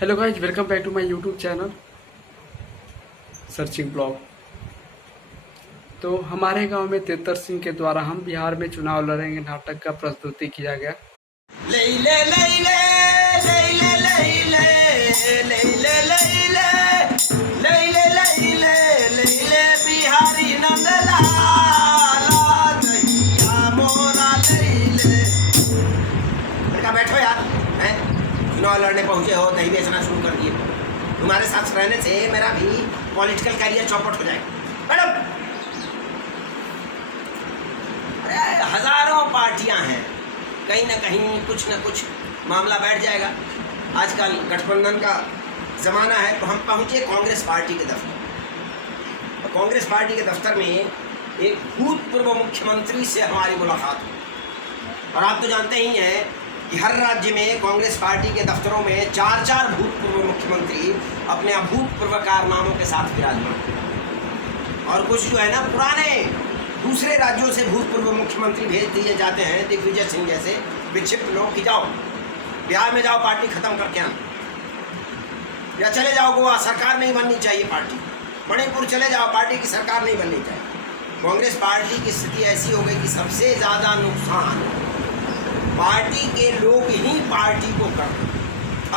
Hello guys, welcome back to my YouTube channel searching blog. तो हमारे गांव में तेतर सिंह के द्वारा हम बिहार में चुनाव लड़ेंगे नाटक का प्रस्तुति किया गया। ले ले ले ले ले ले ले ले ले ले ले ले ले ले ले ले बिहारी नंदलाला दैया मोरा ले। बेटा बैठो यार, हैं चुनाव लड़ने पहुंचे हो, दही बेचना शुरू कर दिए। तुम्हारे साथ रहने से मेरा भी पॉलिटिकल कैरियर चौपट हो जाएगा। मैडम, अरे हजारों पार्टियां हैं, कहीं ना कहीं कुछ ना कुछ मामला बैठ जाएगा। आजकल गठबंधन का ज़माना है, तो हम पहुँचे कांग्रेस पार्टी के दफ्तर। तो कांग्रेस पार्टी के दफ्तर में एक भूतपूर्व मुख्यमंत्री से हमारी मुलाकात हुई। और आप तो जानते ही हैं कि हर राज्य में कांग्रेस पार्टी के दफ्तरों में चार चार भूतपूर्व मुख्यमंत्री अपने अभूतपूर्व कारनामों के साथ विराजमान। और कुछ जो है ना, पुराने दूसरे राज्यों से भूतपूर्व मुख्यमंत्री भेज दिए जाते हैं, दिग्विजय सिंह जैसे विक्षिप्त लोग, कि जाओ बिहार में जाओ पार्टी खत्म करके आना, या चले जाओ गोवा, सरकार नहीं बननी चाहिए पार्टी, मणिपुर चले जाओ, पार्टी की सरकार नहीं बननी चाहिए। कांग्रेस पार्टी की स्थिति ऐसी हो गई कि सबसे ज़्यादा नुकसान पार्टी के लोग ही पार्टी को करते।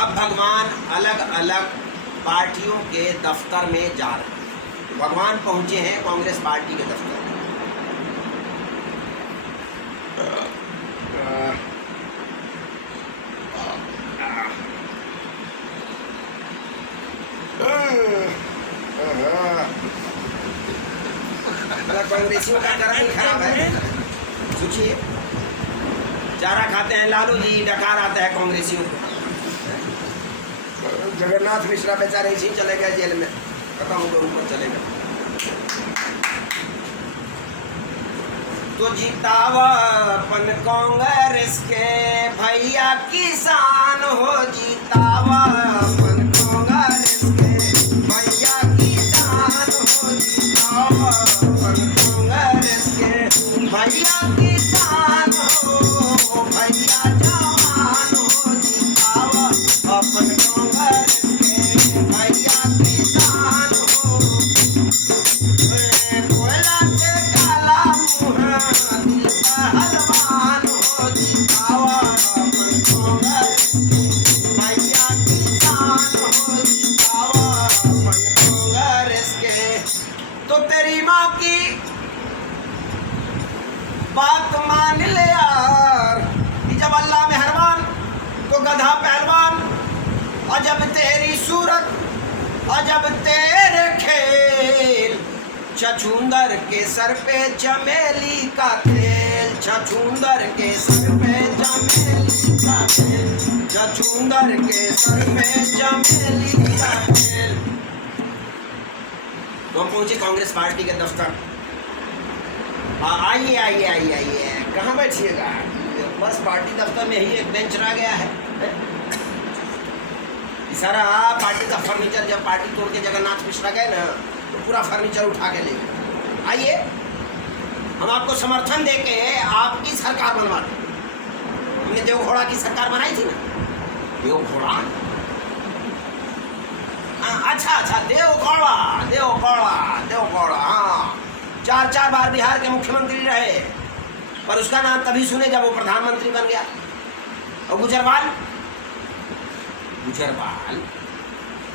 अब भगवान अलग अलग पार्टियों के दफ्तर में जा रहे हैं। भगवान पहुँचे हैं कांग्रेस पार्टी के दफ्तर में। कांग्रेसियों का गला ही खराब है। सोचिए, चारा खाते हैं लालू जी, डकार आता है कांग्रेसियों को। जगन्नाथ मिश्रा बेचारे इसी चले गए जेल में, खत्म हो गए, ऊपर चले गए। तो जीतावा अपन कांग्रेस के भैया किसान हो, जीतावा अपन कांग्रेस के भैया किसान हो, जीतावा अपन कांग्रेस के भैया किसान हो, भैया जवान हो, जीतावा अपन कांग्रेस के भैया किसान हो। कोयला से काला मुँह दिल का हलवान हो, जीतावा अपन कांग्रेस के भैया किसान हो, जीतावा अपन कांग्रेस के। तो तेरी माँ की बात मान ले यार, कि जब अल्लाह मेहरबान तो गधा पहलवान। अजब तेरी सूरत, अजब तेरे खेल, छछूंदर के सर पे चमेली का तेल, छछूंदर के सर पे चमेली का तेल, छछूंदर के सर पे चमेली का तेल। तो हम पहुंचे कांग्रेस पार्टी के दफ्तर। आइए आइए आइए आइए, कहाँ बैठिएगा? बस पार्टी दफ्तर में ही एक बेंच रह गया है। सारा पार्टी का फर्नीचर, जब पार्टी तोड़ के जगन्नाथ मिश्रा गए ना, तो पूरा फर्नीचर उठा के ले गए। आइए, हम आपको समर्थन दे के आपकी सरकार बनवा दें। हमने देवघोड़ा की सरकार बनाई थी ना, देवघोड़ा, अच्छा, देवघोड़ा देवघोड़ा देवघोड़ा, हाँ, चार चार बार बिहार के मुख्यमंत्री रहे, पर उसका नाम तभी सुने जब वो प्रधानमंत्री बन गया। और गुजरवाल,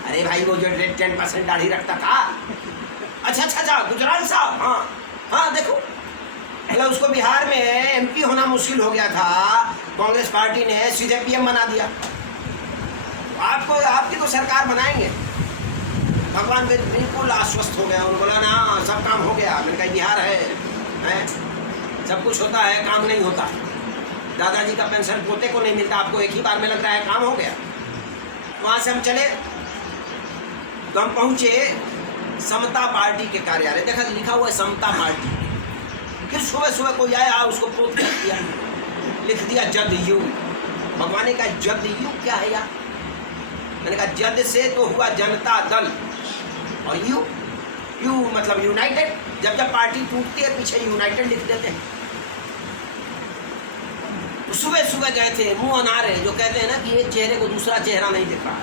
अरे भाई वो जो 10% दाढ़ी रखता था, अच्छा, गुजराल साहब, हाँ देखो, मतलब उसको बिहार में एमपी होना मुश्किल हो गया था, कांग्रेस पार्टी ने सीधे पीएम बना दिया। आपकी तो सरकार बनाएंगे। भगवान बिल्कुल आश्वस्त हो गया, उन्होंने बोला ना सब काम हो गया। मैंने कहा बिहार है, सब कुछ होता है, काम नहीं होता। दादाजी का पेंशन पोते को नहीं मिलता, आपको एक ही बार में लग रहा है काम हो गया। वहाँ से हम चले, तो हम पहुँचे समता पार्टी के कार्यालय। देखा लिखा हुआ है समता पार्टी। फिर सुबह सुबह कोई आया, उसको प्रोत्साहित किया, लिख दिया जदयू। भगवान ने कहा जदयू क्या है यार? मैंने कहा जद से तो हुआ जनता दल, और यू मतलब यूनाइटेड। जब पार्टी टूटती है पीछे यूनाइटेड लिख देते हैं। तो सुबह सुबह गए थे, मुंह अनार है, जो कहते हैं ना कि एक चेहरे को दूसरा चेहरा नहीं दिख रहा।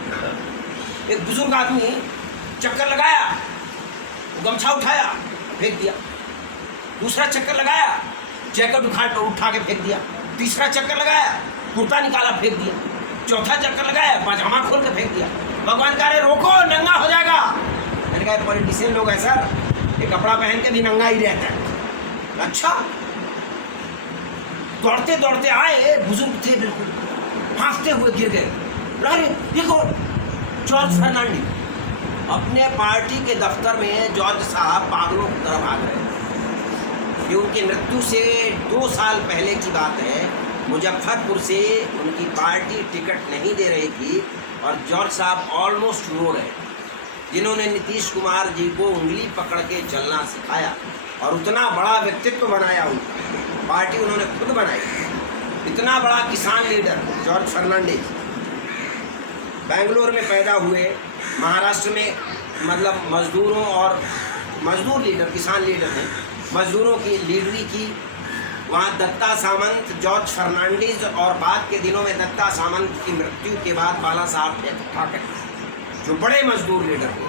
एक बुजुर्ग आदमी चक्कर लगाया, गमछा उठाया फेंक दिया, दूसरा चक्कर लगाया जैकेट उठा के फेंक दिया, तीसरा चक्कर लगाया कुर्ता निकाला फेंक दिया, चौथा चक्कर लगाया पजामा खोल के फेंक दिया। भगवान कह रहे रोको, नंगा हो जाएगा। मैंने कहा पॉलिटिशियन लोग है सर, ये कपड़ा पहन के भी नंगा ही रहता है। अच्छा, दौड़ते दौड़ते आए, बुजुर्ग थे बिल्कुल, भागते हुए गिर गए। अरे देखो जॉर्ज फर्नांडिस, अपने पार्टी के दफ्तर में जॉर्ज साहब पागलों की तरह भाग रहे। ये उनकी मृत्यु से 2 साल पहले की बात है। मुजफ्फरपुर से उनकी पार्टी टिकट नहीं दे रही थी और जॉर्ज साहब ऑलमोस्ट रो रहे, जिन्होंने नीतीश कुमार जी को उंगली पकड़ के चलना सिखाया और उतना बड़ा व्यक्तित्व बनाया। उनका पार्टी उन्होंने खुद बनाई। इतना बड़ा किसान लीडर जॉर्ज फर्नांडिस बेंगलोर में पैदा हुए, महाराष्ट्र में मतलब मजदूरों और मजदूर लीडर, किसान लीडर हैं, मजदूरों की लीडरी की। वहाँ दत्ता सामंत, जॉर्ज फर्नांडिस और बाद के दिनों में दत्ता सामंत की मृत्यु के बाद बाला साहब ठाकरे, जो बड़े मजदूर लीडर थे,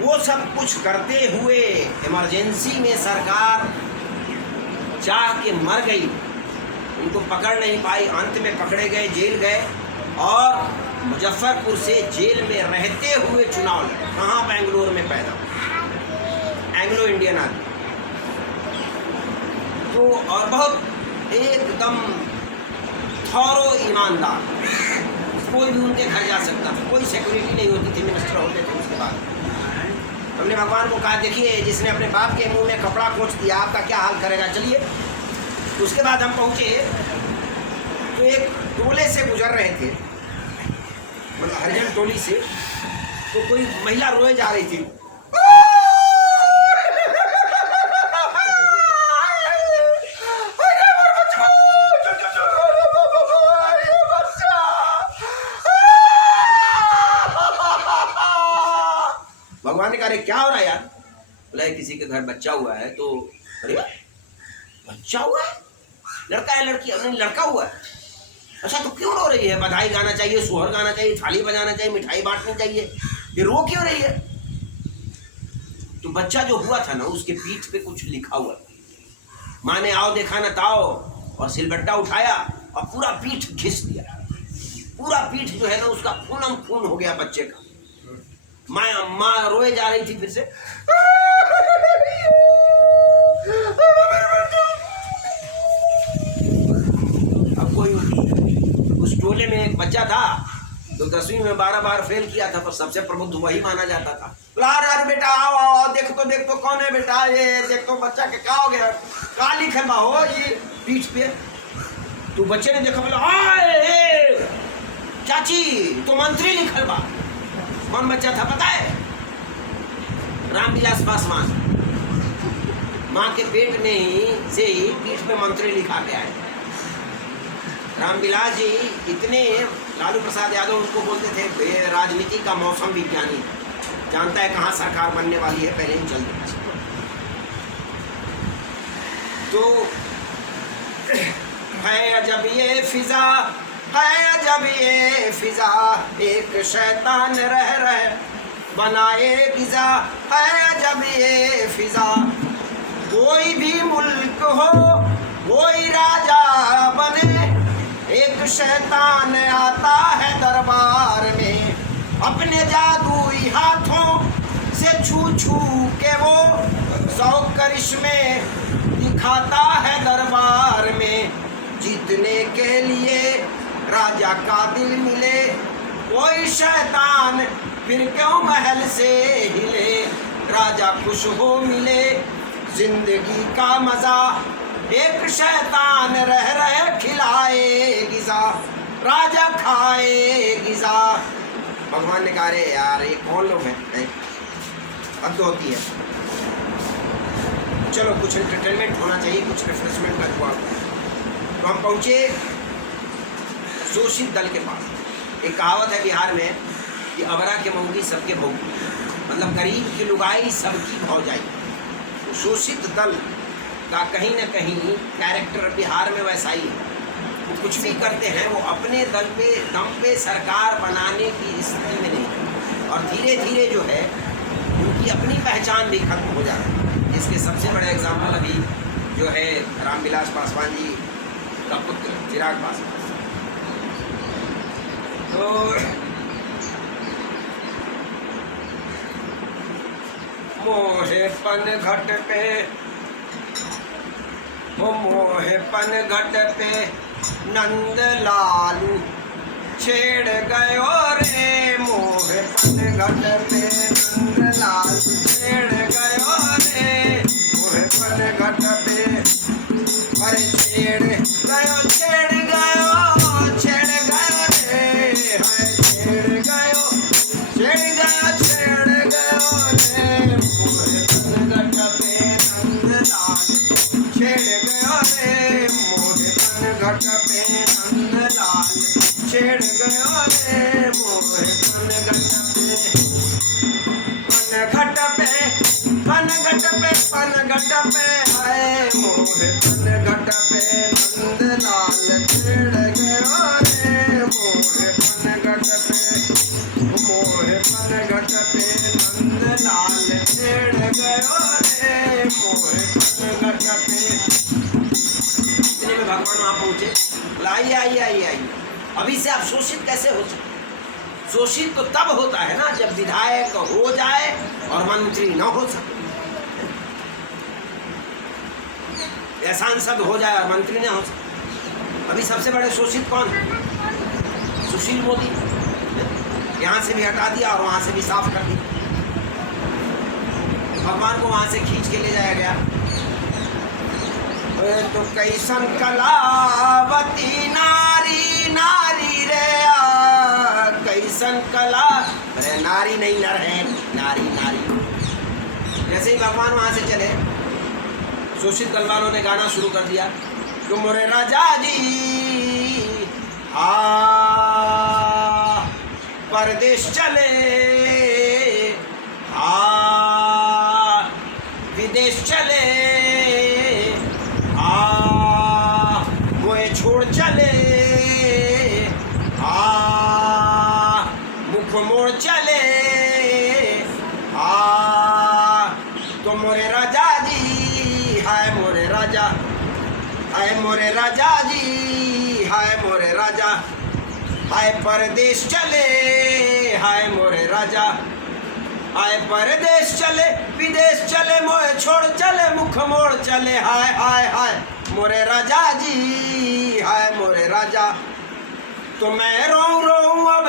वो सब कुछ करते हुए इमरजेंसी में सरकार चाह के मर गई, उनको पकड़ नहीं पाई, अंत में पकड़े गए, जेल गए और मुजफ्फरपुर से जेल में रहते हुए चुनाव लड़े। कहाँ? बेंगलोर में पैदा हुए, एंग्लो इंडियन आदमी। तो और बहुत एकदम थोरो ईमानदार, कोई भी उनके घर जा सकता था, कोई सिक्योरिटी नहीं होती थी, मिनिस्टर होते थे। उसके बाद हमने भगवान को कहा देखिए, जिसने अपने बाप के मुंह में कपड़ा खोच दिया, आपका क्या हाल करेगा, चलिए। उसके बाद हम पहुँचे तो एक टोले से गुजर रहे थे, मतलब हरिजन टोली से, तो कोई महिला रोए जा रही थी। भगवान ने कहा क्या हो रहा है यार? बोला किसी के घर बच्चा हुआ है। तो अरे बच्चा हुआ है? लड़का है लड़की? नहीं, लड़का हुआ है। अच्छा तो क्यों रो रही है? बधाई गाना चाहिए, सोहर गाना चाहिए, थाली बजाना चाहिए, मिठाई बांटनी चाहिए, ये रो क्यों रही है? तो बच्चा जो हुआ था ना, उसके पीठ पे कुछ लिखा हुआ था। माँ ने आओ देखा न ताओ और सिलबट्टा उठाया और पूरा पीठ घिस दिया। पूरा पीठ जो है ना उसका खूनम खून हो गया बच्चे का। माँ रोए जा रही थी फिर से। अब कोई उस टोले में एक बच्चा था तो 10वीं में 12 बार फेल किया था, पर सबसे प्रबुद्ध वही माना जाता था। अरे बेटा आओ आओ, देख तो कौन है बेटा, ये देख तो बच्चा के क्या हो गया, का लिखे बा हो ये पीठ पे। तो बच्चे ने देखा, बोला हाय चाची तो मंत्री लिखल बा। कौन बच्चा था पता है? रामविलास पासवान। माँ के पेट में से ही पीठ पे मंत्री लिखा गया है। रामविलास जी इतने, लालू प्रसाद यादव उनको बोलते थे राजनीति का मौसम विज्ञानी, जानता है कहाँ सरकार बनने वाली है, पहले ही चल देता। तो है अजब ये फिजा, है अजब ये फिजा, एक शैतान रह रहे बनाए गिजा, है अजब ये फिजा। कोई भी मुल्क हो कोई राजा बने, एक शैतान आता है दरबार में, अपने जादुई हाथों से छू छू के वो 100 करिश्मे दिखाता है दरबार में। जीतने के लिए राजा का दिल मिले, कोई शैतान फिर क्यों महल से हिले, राजा खुश हो मिले जिंदगी का मजा, एक शैतान रह रहे खिलाए गिजा, राजा खाए गिजा। भगवान ने कहा रे यार ये कौन लोग हैं, हद तो होती है। चलो कुछ एंटरटेनमेंट होना चाहिए, कुछ रिफ्रेशमेंट का जुआ। तो हम पहुँचे शोषित दल के पास। एक कहावत है बिहार में कि अबरा के मऊगी सबके भौगी, मतलब गरीब की लुगाई सबकी भौजाई। शोषित दल का कहीं न कहीं कैरेक्टर बिहार में वैसा ही है। वो कुछ भी करते हैं वो अपने दम पे सरकार बनाने की स्थिति में नहीं, और धीरे धीरे जो है उनकी अपनी पहचान भी खत्म हो जा रही है। इसके सबसे बड़े एग्जाम्पल अभी जो है रामविलास पासवान जी का पुत्र चिराग पासवान। तो मोहे पन घट पे, ओ मोहे पन घट पे नंद लालू छेड़ गयो रे, मोहे पन घट पे नंद लालू छेड़ गयो रे, मोहे पन घट पे अरे छेड़ गयो रे, हाय छेड़ गयो रे, मोहे पन घट पे नंद लाल छेड़ गयो रे, मोहे पन घट पे नंद लाल छेड़ गयो रे, मोहे पन घट पे हाय, मोहे पन घट पे नंद लाल छेड़ गयो रे, मोहे पन घट पे नंद लाल छेड़ गयो रे, मोहे पन घट पे। इतने में भगवान वहां पहुंचे, आइए आइए आइए आइए, अभी से आप शोषित कैसे हो सकते? शोषित तो तब होता है ना जब विधायक हो जाए और मंत्री न हो सके, या सांसद हो जाए और मंत्री न हो सके। अभी सबसे बड़े शोषित कौन? सुशील मोदी। यहाँ से भी हटा दिया और वहाँ से भी साफ कर दिया, भगवान को वहाँ से खींच के ले जाया गया। तो कैसन कलावती नारी नारी रे, कैसन कला, अरे नारी नहीं नर है, नारी नारी। जैसे ही भगवान वहाँ से चले, शोषित दल वालों ने गाना शुरू कर दिया, तुम मोरे राजा जी परदेश चले, विदेश चले, मोए छोड़ चले, मुख मोड़ चले, तो मोरे राजा जी हाय मोरे राजा, हाय मोरे राजा जी, हाय मोरे राजा, हाय परदेश चले, हाय मोरे राजा, हाय परदेश चले, विदेश चले, मोए छोड़ चले, मुख मोड़ चले, हाय हाय हाय मोरे राजा जी, हाय मोरे राजा। तो मैं रोऊं रोऊं अब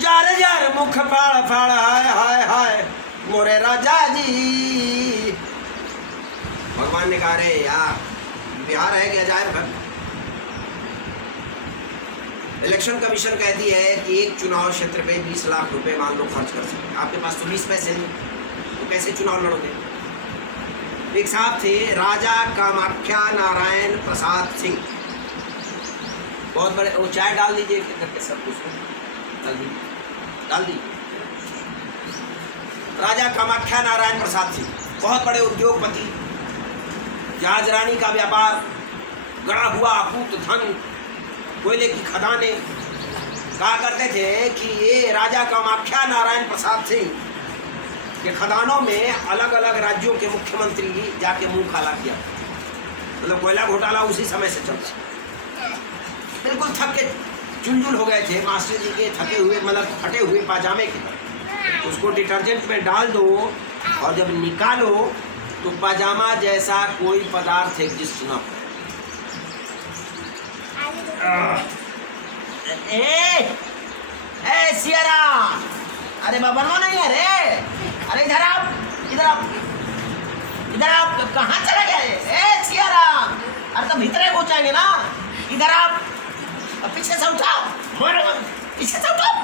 जार जार मुख फाड़ फाड़, हाय हाय हाय मोरे राजा जी। भगवान ने कहा रे यार, बिहार है कि अजायब घर? इलेक्शन कमीशन कहती है कि एक चुनाव क्षेत्र पे 20 लाख रुपए मान लो खर्च कर सकते, आपके पास तो 20 पैसे नहीं, तो कैसे चुनाव लड़ोगे? एक साहब थे राजा कामाख्या नारायण प्रसाद सिंह, बहुत बड़े, वो चाय डाल दीजिए करके सब कुछ डाल दी। राजा कामाख्या नारायण प्रसाद सिंह बहुत बड़े उद्योगपति, जहाज रानी का व्यापार, गड़ा हुआ अकूत धन, कोयले की खदानें। कहा करते थे कि ये राजा कामाख्या नारायण प्रसाद सिंह के खदानों में अलग अलग राज्यों के मुख्यमंत्री जाके मुंह काला किया, मतलब कोयला घोटाला उसी समय से चलता। बिल्कुल थके चुलचुल हो गए थे मास्टर जी के, थके हुए मतलब फटे हुए पाजामे के, उसको डिटर्जेंट में डाल दो और जब निकालो तो पाजामा जैसा कोई पदार्थ एग्जिस्ट ना हो। ए सियारा, अरे बबनो नहीं है रे, अरे इधर आप, इधर आप, इधर आप, कहाँ चला गया? ए सियारा, अरे तो भीतर पहुंचाएंगे ना, इधर आप, पीछे से उठाओ, पीछे से उठाओ,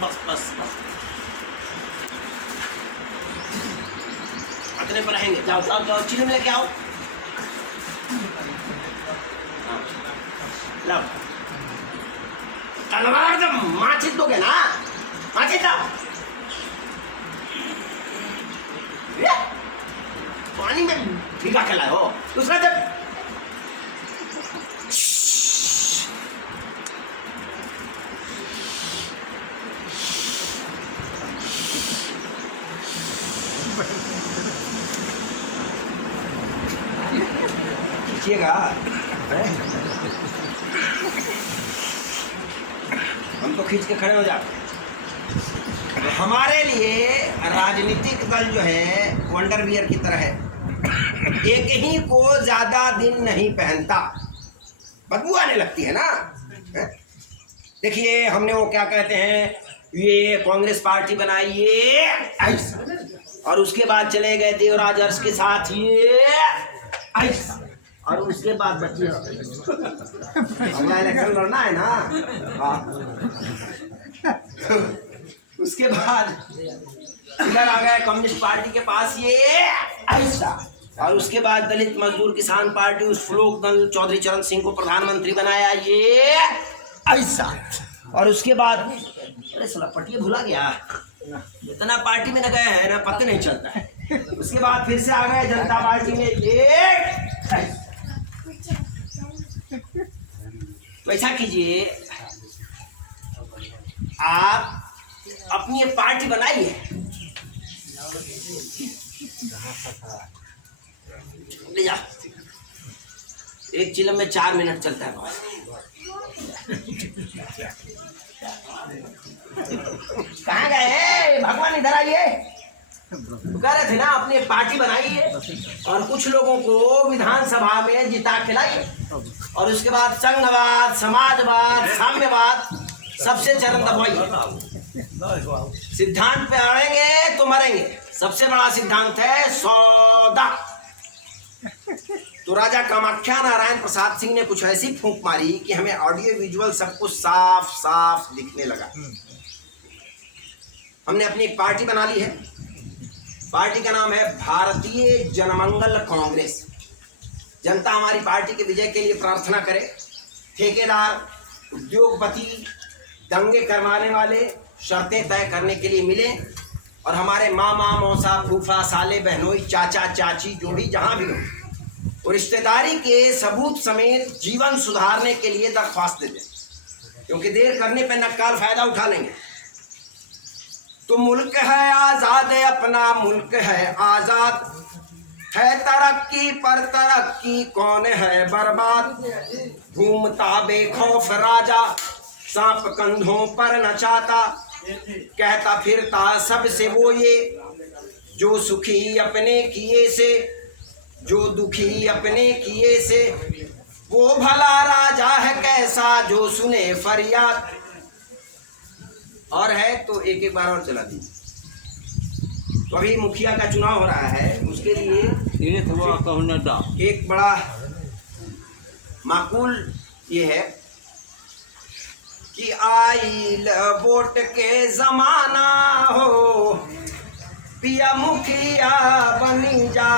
बस बस बस, इतने पर रहेंगे। जाओ जाओ जाओ, चिल्ली में लेके आओ, लाओ तलवार जब माचिस दोगे ना, माचिस लाओ, पानी में ठीका खिलाए हो दूसरा जब खींचिएगा हम तो खींच के खड़े हो जाते। तो हमारे लिए राजनीतिक दल जो है वंडरवियर की तरह है, एक ही को ज्यादा दिन नहीं पहनता, बदबू आने लगती है ना। देखिए हमने वो क्या कहते हैं, ये कांग्रेस पार्टी बनाई ये ऐसा, और उसके बाद चले गए देवराज अर्श के साथ ये ऐसा, और उसके बाद बच्चे हमें इलेक्शन लड़ना है ना। हाँ उसके बाद इधर आ गए कम्युनिस्ट पार्टी के पास ये ऐसा, और उसके बाद दलित मजदूर किसान पार्टी उस फ्लोक दल चौधरी चरण सिंह को प्रधानमंत्री बनाया ये ऐसा, और उसके बाद अरे साला पटिया भुला गया, इतना पार्टी में न गए हैं ना पता नहीं चलता है। उसके बाद फिर से आ गए जनता पार्टी में ये ऐसा। तो ऐसा कीजिए आप अपनी एक पार्टी बनाइए, ले जा, एक चिलम में 4 मिनट चलता है बस। कहाँ गए भगवान, इधर आइए। कह रहे थे ना अपनी एक पार्टी बनाइए और कुछ लोगों को विधानसभा में जिता खिलाइए, और उसके बाद संघवाद, समाजवाद, साम्यवाद सबसे चरण दबाइए। सिद्धांत पे अड़ेंगे तो मरेंगे। सबसे बड़ा सिद्धांत है सौदा। तो राजा कामाख्या नारायण प्रसाद सिंह ने कुछ ऐसी फूंक मारी कि हमें ऑडियो विजुअल सब कुछ साफ साफ दिखने लगा। हमने अपनी एक पार्टी बना ली है, पार्टी का नाम है भारतीय जनमंगल कांग्रेस। जनता हमारी पार्टी के विजय के लिए प्रार्थना करे। ठेकेदार, उद्योगपति, दंगे करवाने वाले शर्तें तय करने के लिए मिले, और हमारे मामा, मौसा, फूफा, साले, बहनोई, चाचा, चाची जो भी जहां भी हो, और रिश्तेदारी के सबूत समेत जीवन सुधारने के लिए दरख्वास्त देते, क्योंकि देर करने पर नक्काल फायदा उठा लेंगे। तो मुल्क है आजाद, अपना मुल्क है आजाद, है तरक्की पर तरक्की कौन है बर्बाद। घूमता बेखौफ राजा, सांप कंधों पर नचाता, कहता फिरता सबसे वो ये, जो सुखी अपने किए से, जो दुखी अपने किए से, वो भला राजा है कैसा जो सुने फरियाद। और है तो एक एक बार और चला दीजिए। तो अभी मुखिया का चुनाव हो रहा है, उसके लिए एक बड़ा माकूल ये है कि आइल वोट के जमाना हो, पिया मुखिया बनी जा।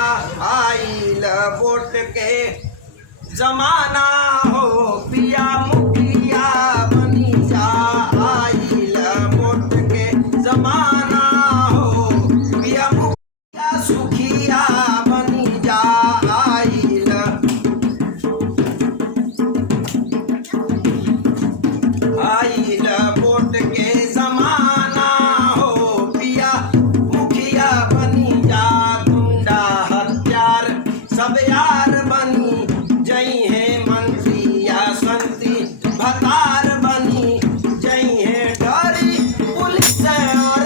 आइल वोट के जमाना हो, पिया मुखिया बनी जा। आइल वोट के जमाना हो, पिया मुखिया सुखिया बनी जा। आइल वोट के जमाना हो, पिया मुखिया बनी जा। गुंडा हत्यार सब यार बनी जई है, मंत्री या संतरी भतार बनी जई है। डरी पुलिस और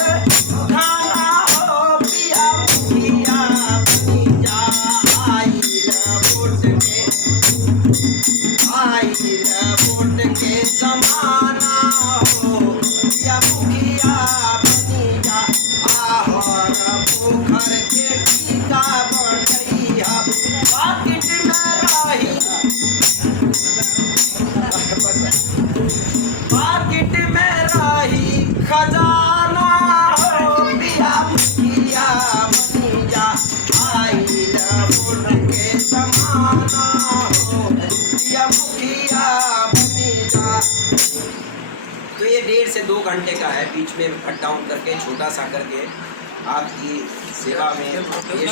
थाना हो, पिया मुखिया बनी जा। आइल वोट के जमाना हो, पिया मुखिया बनी जा। आहर पोखर के टीका बढ़ैया, पाकिट में रही, पाकिट में रही खजाना हो, पिया मुखिया बनी जा। आइल वोट के जमाना हो, पिया मुखिया बनी जा। तो ये 1.5 से 2 घंटे का है, बीच में कट डाउन करके छोटा सा करके आपकी सेवा में पेश